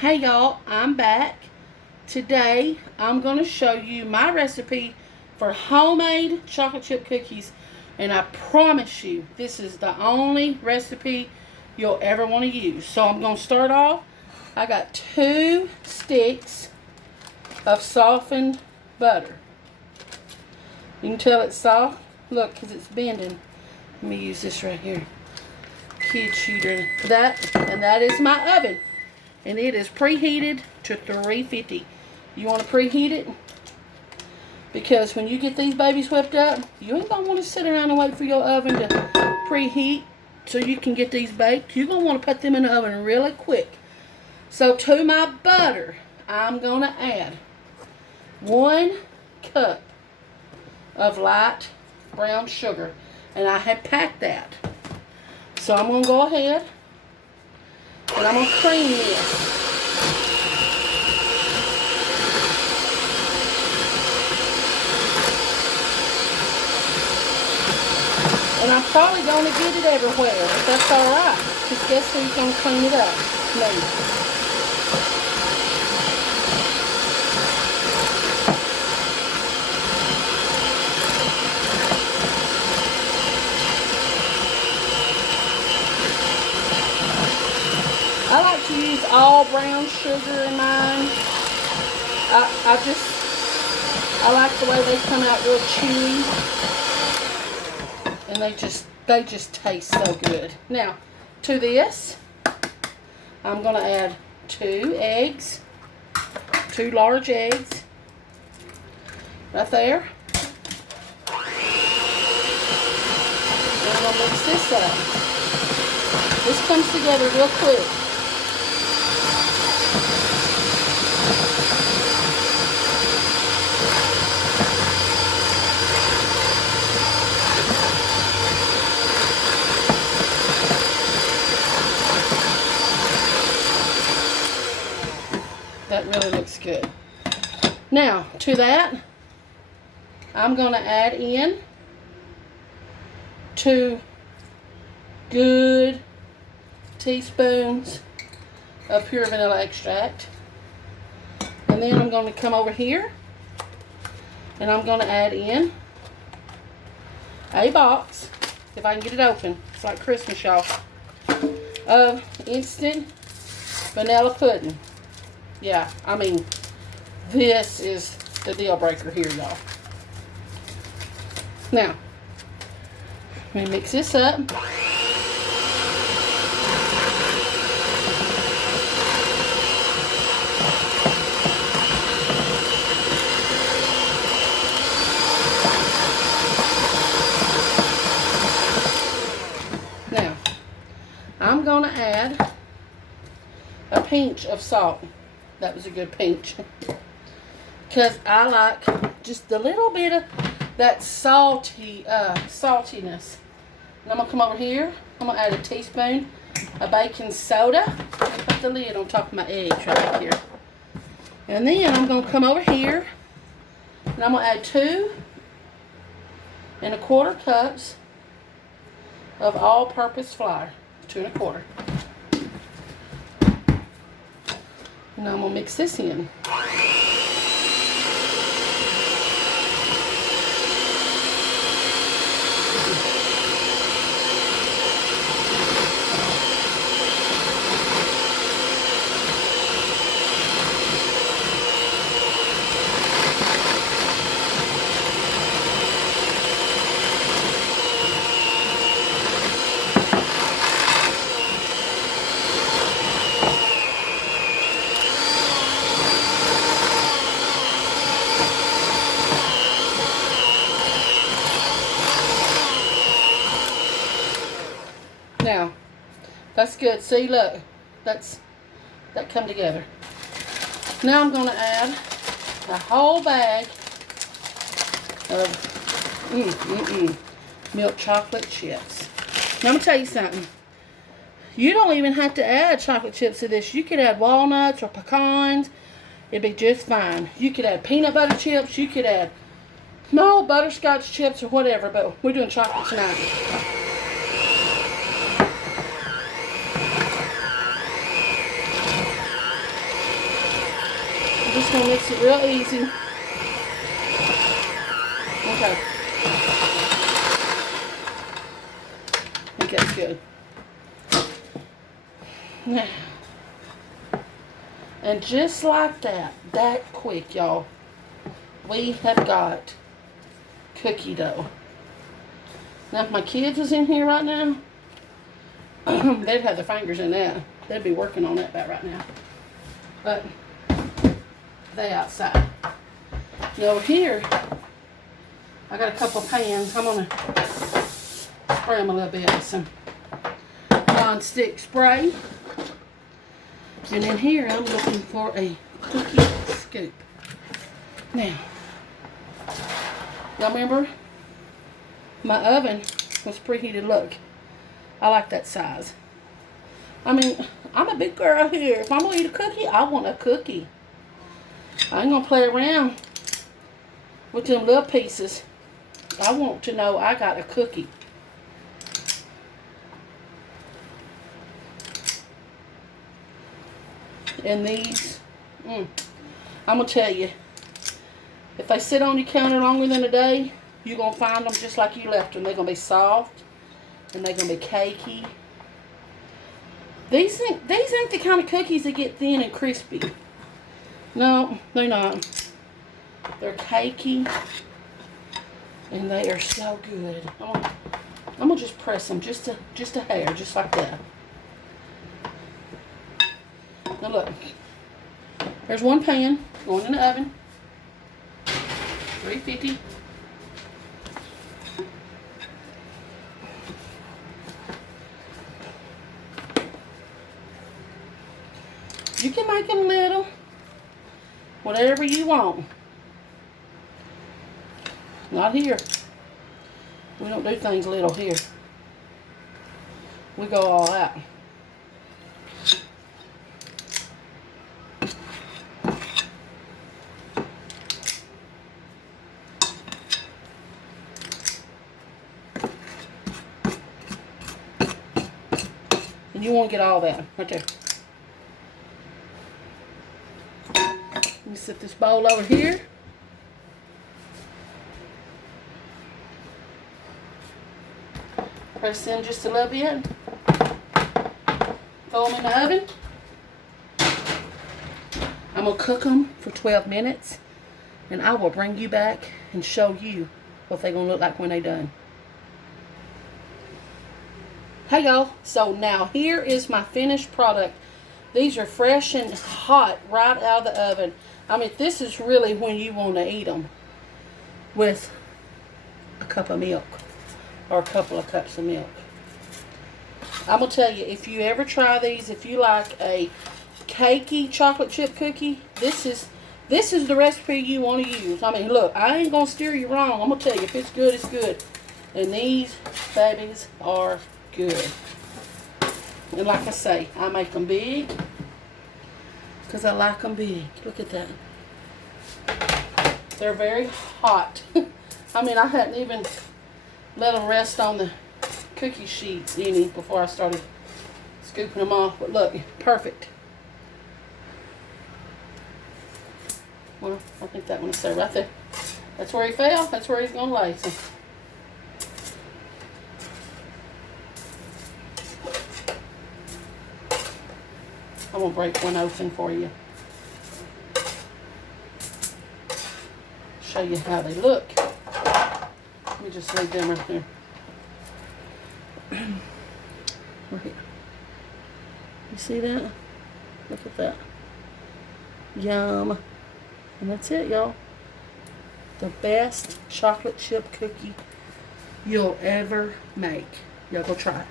Hey y'all, I'm back. Today I'm going to show you my recipe for homemade chocolate chip cookies, and I promise you this is the only recipe you'll ever want to use. So I'm going to start off. I got 2 sticks of softened butter. You can tell it's soft, look, because it's bending. Let me use this right here. Kid shooter. That is my oven. And it is preheated to 350. You want to preheat it? Because when you get these babies whipped up, you ain't going to want to sit around and wait for your oven to preheat so you can get these baked. You're going to want to put them in the oven really quick. So to my butter, I'm going to add 1 cup of light brown sugar. And I have packed that. So I'm going to go ahead and I'm going to cream this. And I'm probably going to get it everywhere, but that's alright. Because guess who's going to clean it up? Me. I like to use all brown sugar in mine. I like the way they come out real chewy. And they just taste so good. Now, to this, I'm going to add 2 eggs. 2 large eggs. Right there. And I'm going to mix this up. This comes together real quick. That really looks good. Now, to that, I'm going to add in 2 good teaspoons of pure vanilla extract. And then I'm going to come over here and I'm going to add in a box, if I can get it open, it's like Christmas, y'all, of instant vanilla pudding. Yeah, I mean, this is the deal breaker here, y'all. Now, let me mix this up. Now, I'm going to add a pinch of salt. That was a good pinch. Because I like just a little bit of that saltiness. And I'm going to come over here. I'm going to add a teaspoon of baking soda. And put the lid on top of my eggs right here. And then I'm going to come over here. And I'm going to add 2 1/4 cups of all-purpose flour. 2 1/4. And I'm going to mix this in. Now, that's good. See, look, that come together. Now I'm going to add a whole bag of milk chocolate chips. Now, I'm going to tell you something. You don't even have to add chocolate chips to this. You could add walnuts or pecans. It'd be just fine. You could add peanut butter chips. You could add butterscotch chips or whatever, but we're doing chocolate tonight. I'm just going to mix it real easy. Okay. Okay, good. Now, and just like that, that quick, y'all, we have got cookie dough. Now, if my kids was in here right now, they'd have their fingers in that. They'd be working on that right now. But they outside. Now over here, I got a couple pans. I'm gonna spray them a little bit with some non-stick spray. And in here, I'm looking for a cookie scoop. Now, y'all remember? My oven was preheated. Look, I like that size. I mean, I'm a big girl here. If I'm going to eat a cookie, I want a cookie. I ain't going to play around with them little pieces. I want to know I got a cookie. And these, I'm going to tell you, if they sit on your counter longer than a day, you're going to find them just like you left them. They're going to be soft, and they're going to be cakey. These ain't the kind of cookies that get thin and crispy. No, they're not. They're cakey, and they are so good. I'm going to just press them just a hair, just like that. Now look, there's one pan going in the oven, 350. You can make them little, whatever you want. Not here. We don't do things little here. We go all out. And you want to get all that right there. Let me set this bowl over here. Press in just a little bit. Throw them in the oven. I'm going to cook them for 12 minutes. And I will bring you back and show you what they're going to look like when they're done. Hey y'all, so now here is my finished product. These are fresh and hot right out of the oven. I mean, this is really when you want to eat them with a cup of milk or a couple of cups of milk. I'm going to tell you, if you ever try these, if you like a cakey chocolate chip cookie, this is the recipe you want to use. I mean, look, I ain't going to steer you wrong. I'm going to tell you, if it's good, it's good. And these babies are good. And like I say, I make them big because I like them big. Look at that. They're very hot. I mean, I hadn't even let them rest on the cookie sheets any before I started scooping them off. But look, perfect. Well, I think that one is there right there. That's where he fell. That's where he's going to lay. So. I'm going to break one open for you. Show you how they look. Let me just leave them right there. Right here. You see that? Look at that. Yum. And that's it, y'all. The best chocolate chip cookie you'll ever make. Y'all go try it.